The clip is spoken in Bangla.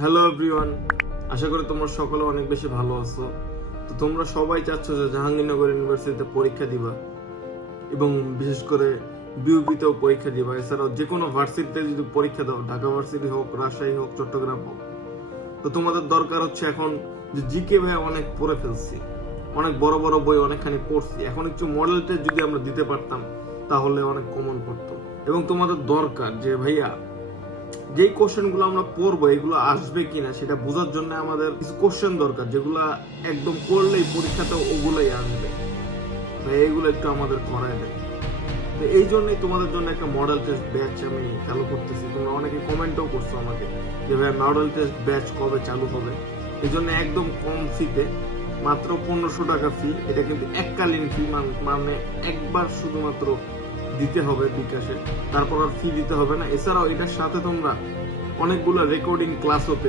হ্যালো এভরিওয়ান, আশা করি তোমরা সকলে অনেক বেশি ভালো আছো। তো তোমরা সবাই চাচ্ছ যে জাহাঙ্গীরনগর ইউনিভার্সিটিতে পরীক্ষা দিবা এবং বিশেষ করে বিউপিতেও পরীক্ষা দিবা। এছাড়াও যে কোনো ভার্সিটিতে যদি পরীক্ষা দাও, ঢাকা ভার্সিটি হোক, রাজশাহী হোক, চট্টগ্রাম হোক, তো তোমাদের দরকার হচ্ছে এখন যে জিকে ভাই অনেক পড়ে ফেলছি, অনেক বড় বড় বই অনেকখানি পড়ছি, এখন একটু মডেল টেস্ট যদি আমরা দিতে পারতাম তাহলে অনেক কমন পড়তো। এবং তোমাদের দরকার যে ভাইয়া যেই কোশ্চেন গুলো আমরা পড়বো এগুলো আসবে কিনা সেটা বোঝার জন্য আমাদের কিছু কোশ্চেন দরকার, যেগুলো একদম করলেই পরীক্ষাতে ওগুলোই আসবে। এইগুলো একটু আমাদের করায় দেয়। তো এই জন্যই তোমাদের জন্য একটা মডেল টেস্ট ব্যাচ আমি চালু করতেছি। তোমরা অনেকে কমেন্টও করছো আমাকে যে ভাই মডেল টেস্ট ব্যাচ কবে চালু হবে। এই জন্য একদম কম ফিতে, মাত্র 1500 টাকা ফি। এটা কিন্তু এককালীন ফি, মানে একবার শুধুমাত্র দিতে হবে বিকাশে, তারপর আর ফি দিতে হবে না। এছাড়াও এটার সাথে তোমরা অনেকগুলো রেকর্ডিং ক্লাসও পেয়ে